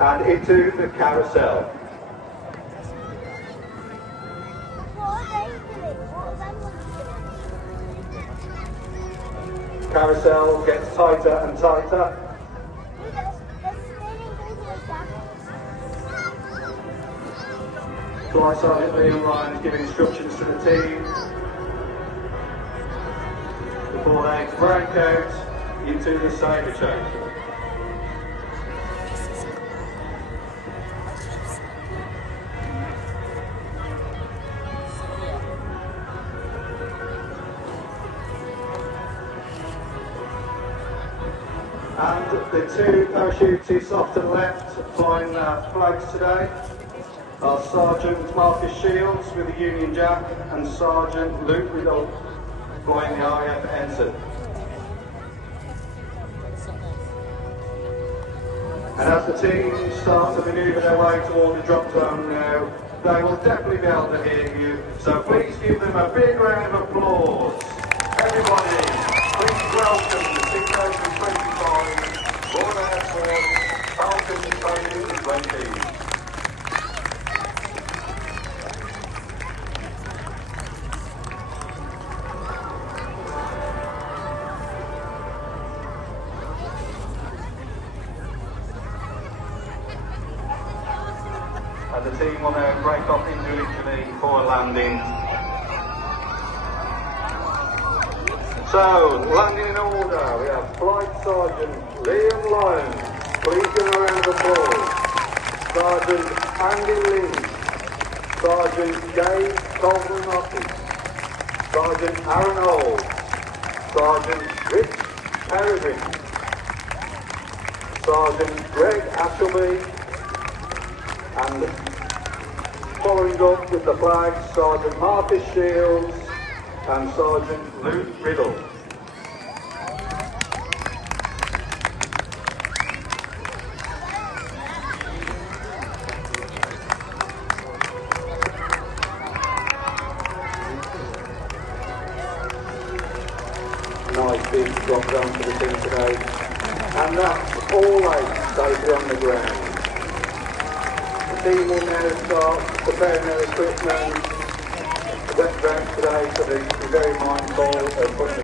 and into the carousel. Carousel gets tighter and tighter. Flight Sergeant Liam Ryan is giving instructions to the team before they break out into the sabre change. And the two parachutists off to the left flying flags today are Sergeant Marcus Shields with the Union Jack and Sergeant Luke Riddle flying the RAF ensign. And as the team start to manoeuvre their way toward the drop zone now, they will definitely be able to hear you, so please give them a big round of applause. Everybody, please welcome the 2025 Royal Air Force Falcon Training 20. And the team will now break off individually for landing. So, landing in order, we have Flight Sergeant Liam Lyons. Please give him a round of applause. Sergeant Andy Lynch. Sergeant Dave Colvin-Rocky. Sergeant Aaron Old. Sergeant Rich Peregrine. Sergeant Greg Appleby. And following up with the flags, Sergeant Marcus Shields and Sergeant Luke Riddle. Nice big drop down for the team today. And that's all eight safely on the ground. The team will now start preparing their equipment, the wet ground today, so they be very mindful of putting